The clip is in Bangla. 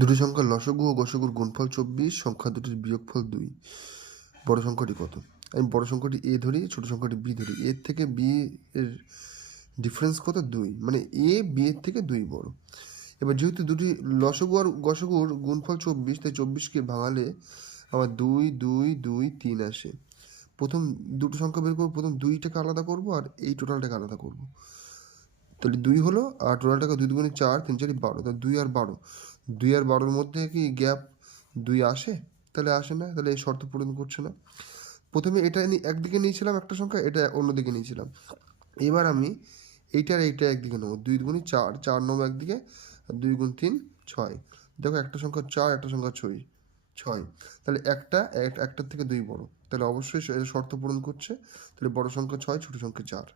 দুটি সংখ্যার লসাগু ও গসাগুর গুণফল 24, সংখ্যা দুটির বিয়োগফল 2। বড় সংখ্যাটি কত? আমি বড় সংখ্যাটি এ ধরি, ছোট সংখ্যাটি বি ধরি। এর থেকে বি এর ডিফারেন্স কত? 2, মানে এ বি এর থেকে 2 বড়। এবার যেহেতু দুটি লসাগু আর গসাগুর গুণফল 24, তাই 24কে ভাঙালে আমার 2 2 2 3 আসে। প্রথম দুটো সংখ্যা বের করবো, প্রথম 2টাকে আলাদা করব আর এই টোটালটাকে আলাদা করব। তাহলে 2 হলো, আর টোটালটাকে 2 দুগুণে 4, 3 4 12, তাহলে 2 আর 12, 2 আর 12-র মধ্যে কি গ্যাপ 2 আসে? তাহলে আসে না, তাহলে এই শর্ত পূরণ করছে না। প্রথমে এটা একদিকে নিয়েছিলাম একটা সংখ্যা, এটা অন্যদিকে নিয়েছিলাম। এবার আমি এইটা আর এইটা একদিকে নেবো, 2 দুগুণে 4, 4 নেবো একদিকে, আর 2 গুণ 3 6। দেখো একটা সংখ্যা 4, একটা সংখ্যা 6, তাহলে একটার থেকে 2 বড়, তাহলে অবশ্যই শর্ত পূরণ করছে। তাহলে বড় সংখ্যা 6, ছোট সংখ্যা 4।